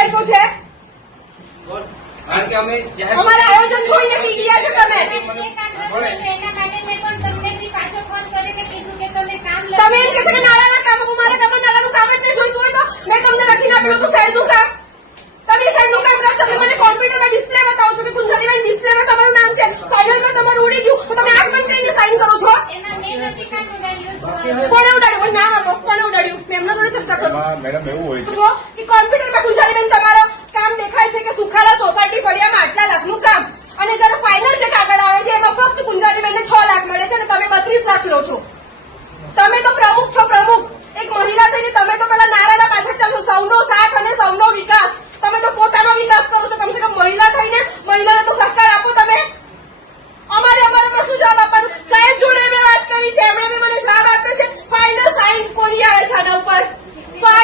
આપ્યો છે? કારણ કે અમે અમારા આયોજન જોઈને મીડિયા છે તમે? જે કામ નથી કર્યું એના માટે મેં પણ તમને બી પાછો ફોન કરીને કીધું કે તમે કામ એમ કે નાણાંના કામ મારા કામમાં નાળાનું કામ જ નહીં જોઈતું હોય તો મેં તમને લખીને આપ્યું હતું સાઈડનું કામ. તમે સાઈડનું કામ કરો તમે મને કોમ્પ્યુટરમાં ડિસ્પ્લે બતાવો છો કે કુંજલીબેન ડિસ્પ્લેમાં તમારું નામ છે. ફાઇનલમાં તમારું ઉડી ગયું. તો તમે આંખ બંધ કરીને સાઈન કરો છો એમાં મેં નથી કામ ઉડાડ્યું કોણે ઉડાડ્યું? નામ આપો. કોણે ઉડાડ્યું? મેં એમના જોડે ચર્ચા કરો. મેડમ એવું હોય છે કે કોમ્પ્યુટરમાં કુંજલીબેન તમારો કામ દેખાય છે કે સુખાલા સોસાયટી ફળિયામાં આટલા લાખનું કામ અને જ્યારે ફાઇનલ ચેક આગળ આવે છે એમાં ફક્ત કુંજાલીબેનને છ લાખ મળે છે અને તમે બત્રીસ લાખ લો છો તમે તો પ્રમુખ છો પ્રમુખ એક મહિલા થઈને તમે તો પેલા નારાયણ પાછળ ચાલો સૌનો સાથ અને સૌનો વિકાસ તમે તો પોતાનો વિકાસ કરો છો કમસે કમ મહિલા થઈને મહિલાને તો સહકાર આપો તમે અમારે અમારે પર શું જવાબ આપવાનું સાહેબ જોડે મેં વાત કરી છે એમણે બી મને જવાબ આપ્યો છે ફાઇનલ સાઇન કોની આવે છે આના ઉપર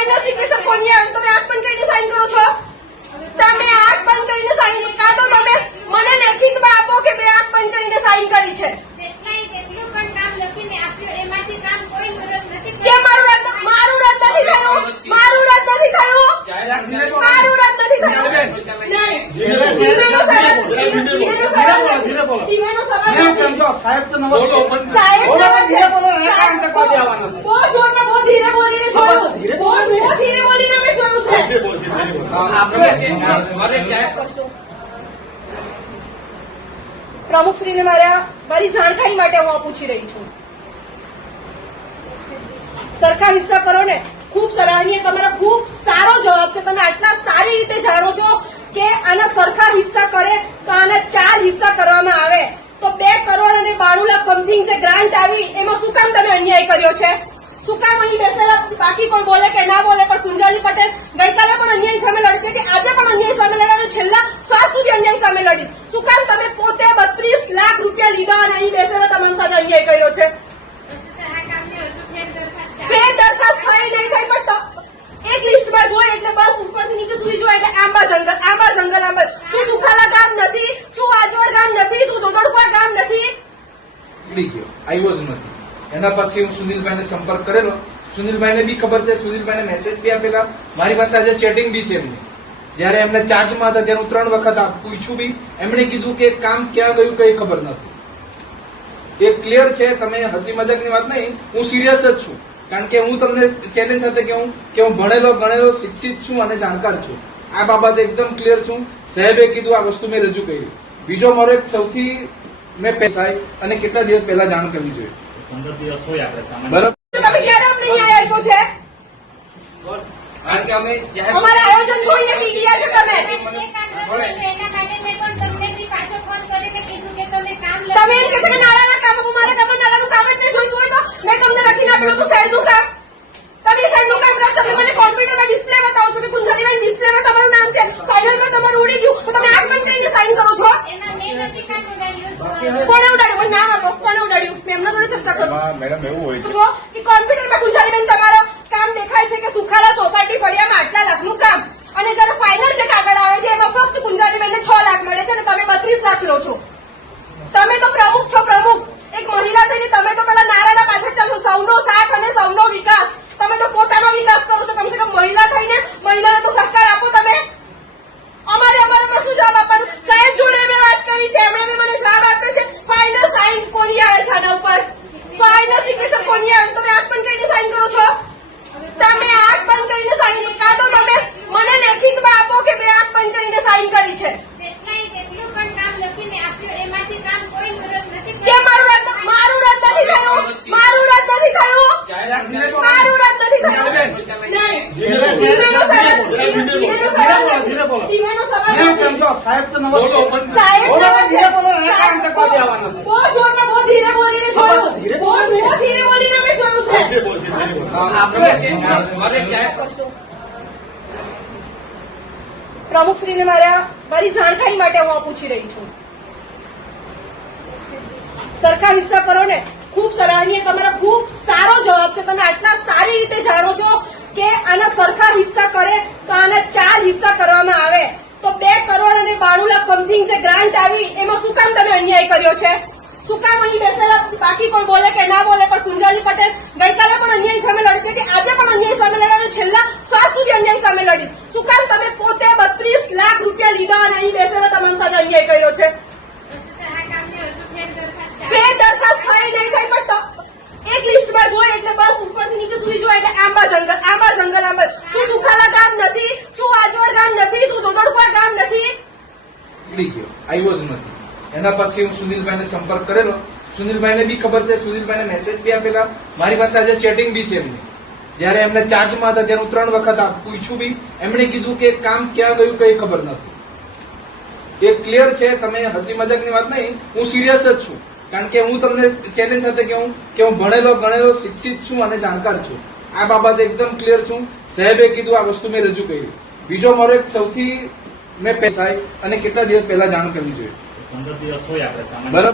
ફાઇનલ સિગ્નેચર કોની આવે? તમે આંખ બંધ કરીને સાઈન કરો છો? તમે આંખ બંધ કરીને સાઈન કાં તો તમે મને લેખિતમાં આપો કે મેં આંખ બંધ કરીને સાઈન કરી છે. સાહેબ તો પણ કામ આપણે મારે મારા જાણકારી માટે હું પૂછી રહી છું. સરખા હિસ્સા કરો ને. ખૂબ સરાહનીય તમારો ખૂબ સારો જવાબ છે. તમે આટલા સારી રીતે જાણો છો કે આના સરખા હિસ્સા કરે તો આના ચાર હિસ્સા કરવામાં આવે. તો બે કરોડ અને બાણું લાખ સમથિંગ જે ગ્રાન્ટ આવી, એમાં શું કામ તમે અન્યાય કર્યો છે? શું કામ અહીં બેસેલા? બાકી કોઈ બોલે કે ના બોલે? પણ કુંજાલી પટેલ ગઈકાલે પણ અન્યાય સામે લડતી હતી આજે પણ અન્યાય સામે લડાવે? છેલ્લા શ્વાસ સુધી અન્યાય સામે લડીશ શું કામ તમે પોતે બત્રીસ લાખ રૂપિયા લીધા અને અહીં બેસેલા તમામ સાથે અન્યાય કર્યો છે? પણ એક લિસ્ટમાં જોઈએ એટલે બસ ઉપરથી નીચે સુધી જોઈએ એટલે આંબા જંગલ આંબા જંગલ, આંબા. શું સુખાલા ગામ નથી? શું આજવડ ગામ નથી? શું દોદડકુવા આવ્યો જ નથી એના પછી હું સુનિલભાઈને સંપર્ક કરેલો. સુનિલભાઈને બી ખબર છે, સુનિલભાઈને મેસેજ બી આપેલા. મારી પાસે આજે ચેટિંગ બી છે એમની. જયારે એમને ચાર્જમાં હતા, ત્યારે હું ત્રણ વખત પૂછ્યું બી. એમણે કીધું કે કામ ક્યાં ગયું કઈ ખબર નથી. એ ક્લિયર છે, તમે હસી મજાકની વાત નહીં, હું સિરિયસ જ છું. કારણ કે હું તમને ચેલેન્જ સાથે કહું કે હું ભણેલો ગણેલો શિક્ષિત છું અને જાણકાર છું. આ બાબત એકદમ ક્લિયર છું. સાહેબે કીધું, આ વસ્તુ મેં રજૂ કરી. બીજો મારો એક સૌથી, મેં પહેલા અને કેટલા દિવસ પહેલા જાણ કરવી જોઈએ? પંદર દિવસ હોય આપણે સામાન્ય. તમે ક્યારે અમને ન્યાય આપ્યો છે કારણ કે અમે અમારા આયોજન છો તમે? કામ નથી કર્યું એના માટે મેં પણ તમને બી પાછો ફોન કરીને કીધું કે તમે કામ તમે એમ કહો છો કે નાણાંના કામ મારા કામમાં નાણાંનું કામ જ નહીં જોઈતું હોય તો મેં તમને લખીને આપ્યું હતું સાઈડનું કામ તમે સાઈડનું કામ કરો તમે મને કોમ્પ્યુટરમાં ડિસ્પ્લે બતાવો છો કે કુંજલીબેન ડિસ્પ્લેમાં તમારું નામ છે ફાઇનલમાં તમારું ઉડી ગયું તો તમે આંખ બંધ કરીને સાઈન કરો છો એમાં મેં નથી કામ ઉડાડ્યું કોણે ઉડાડ્યું કોઈ નામ આપો કોણે ઉડાડ્યું મેં એમના જોડે ચર્ચા કરું એમાં મેડમ એવું હોય છે. છો કે કોમ્પ્યુટરમાં કુંજાલીબેન તમારો કામ દેખાય છે કે સુખાલા સોસાયટી ફળિયામાં આટલા લાખનું કામ અને જ્યારે ફાઇનલ ચેક આગળ આવે છે એમાં ફક્ત કુંજાલીબેનને છ લાખ મળે છે અને તમે બત્રીસ લાખ લો છો તમે તો પ્રમુખ છો પ્રમુખ એક મહિલા થઈને તમે તો પેલા નારાયણ પાછળ ચાલો સૌનો સાથ અને સૌનો વિકાસ તમે તો પોતાનો વિકાસ કરો છો કમસે કમ મહિલા થઈને મહિલાને તો સહકાર આપો તમે અમારે અમારે પર શું જવાબ આપવાનું સાહેબ જોડે મેં વાત કરી છે એમણે બી મને જવાબ આપ્યો છે ફાઇનલ સાઇન કોની આવે છે આના ઉપર ફાઇનલ સિગ્નેચર કોની આવે છે? તમે આંખ બંધ કરીને સાઇન કરો છો તમે આંખ બંધ કરીને સાઇન કાં તો તમે મને લેખિતમાં આપો કે મેં આંખ બંધ કરીને સાઇન કરી છે જેટલાય જેટલું પણ કામ લખીને આપ્યું એમાંથી કામ કોઈ મુહૂર્ત નથી કે મારું રદ મારું રદ નથી થયું મારું રદ નથી થયું જાહેર- મારું રદ નથી થયું નહીં. ટીવીનો સવાલ- ટીવીનો સવાલ નથી. ધીરે બોલો. ટીવીનો સવાલ મેં નથી. કરી છો? સાહેબ તો નવો સાહેબ છે. ધીરે બોલો, કામ તક વાગે આવવાનો બહુ જોરમાં બહુ ધીરે બોલીને જોયું. બહુ બહુ ધીરે બોલીને અમે જોયું છે. આપણે કરશો. પ્રમુખશ્રીને મારા મારી જાણકારી માટે હું પૂછી રહી છું. સરખા હિસ્સા કરો ને. ખૂબ સરાહનીય. તમારો ખૂબ સારો જવાબ છે. તમે આટલા સારી રીતે જાણો છો કે આના સરખા હિસ્સા કરે તો આના ચાર હિસ્સા કરવામાં આવે. તો બે કરોડ અને બાણું લાખ સમથિંગ જે ગ્રાન્ટ આવી, એમાં શું કામ તમે અન્યાય કર્યો છે? શું કામ અહીં બેસેલા બાકી કોઈ બોલે કે ના બોલે? પણ કુંજાલી પટેલ ગઈકાલે પણ અન્યાય સામે લડતી હતી આજે પણ અન્યાય સામે લડાવે છેલ્લા શ્વાસ સુધી અન્યાય સામે લડીશ શું કામ તમે પોતે લીધા અને અહીં બેસેલા તમામ સાથે અન્યાય કર્યો છે. એના પછી હું સુનિલભાઈને સંપર્ક કરેલો. સુનિલભાઈને બી ખબર છે, સુનિલભાઈને મેસેજ બી આપેલા. મારી પાસે આજે ચેટિંગ બી છે એમની. જયારે એમને ચાર્જમાં હતા, ત્યારે હું ત્રણ વખત આ પૂછ્યું બી. એમણે કીધું કે કામ ક્યાં ગયું કઈ ખબર નથી. એ ક્લિયર છે તમે હસી મજાકની વાત નહીં હું સિરિયસ જ છું. કારણ કે હું તમને ચેલેન્જ સાથે કહું કે હું ભણેલો ગણેલો શિક્ષિત છું અને જાણકાર છું. આ બાબતે એકદમ ક્લિયર છું. સાહેબે કીધું આ વસ્તુ મેં રજૂ કરી. બીજો મારો એક સૌથી મેં થાય અને કેટલા દિવસ પહેલા જાણ કરવી જોઈએ પંદર દિવસ હોય આપણે બરાબર.